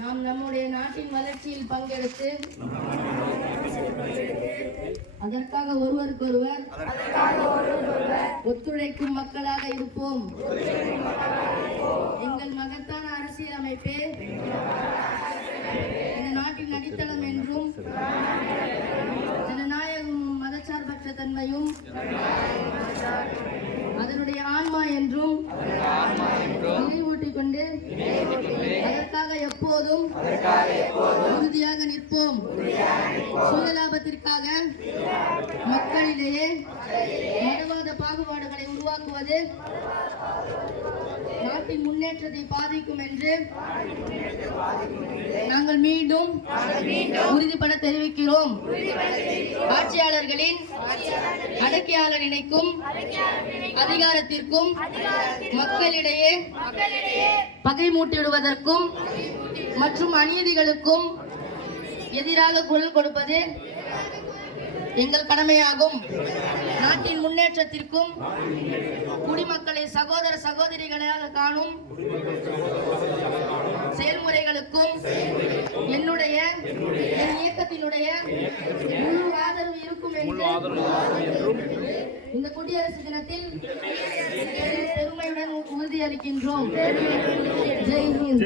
நாம் நம்முடைய நாட்டின் வளர்ச்சியில் பங்கெடுத்து அதற்காக ஒருவருக்கொருவர் ஒத்துழைக்கும் மக்களாக இருப்போம். எங்கள் மகத்தான அரசியல் அமைப்பே இந்த நாட்டின் அடித்தளம் என்றும் ஜனநாயகமும் மதச்சார்பற்ற தன்மையும் அதனுடைய ஆன்மா என்றும் நினைவூட்டிக் கொண்டு எப்போதும் உறுதியாக நிற்போம். சுயலாபத்திற்காக மக்களிடையே மதவாத பாகுபாடுகளை உருவாக்குவது நாட்டின் முன்னேற்றத்தை பாதிக்கும் என்று மீண்டும் உறுதிபட தெரிவிக்கிறோம். ஆட்சியாளர்களின் அடக்கியாளர் இணைக்கும் அதிகாரத்திற்கும் மக்களிடையே பகை மூட்டிவிடுவதற்கும் மற்றும் அநீதிகளுக்கும் எதிராக குரல் கொடுப்பது எங்கள் கடமையாகும். நாட்டின் முன்னேற்றத்திற்கும் குடிமக்களை சகோதர சகோதரிகளாக காணும் இயக்கத்தினுடைய முழு ஆதரவு இருக்கும் என்று இந்த குடியரசு தினத்தில் பெருமையுடன் உறுதியளிக்கின்றோம். ஜெய் ஹிந்த்.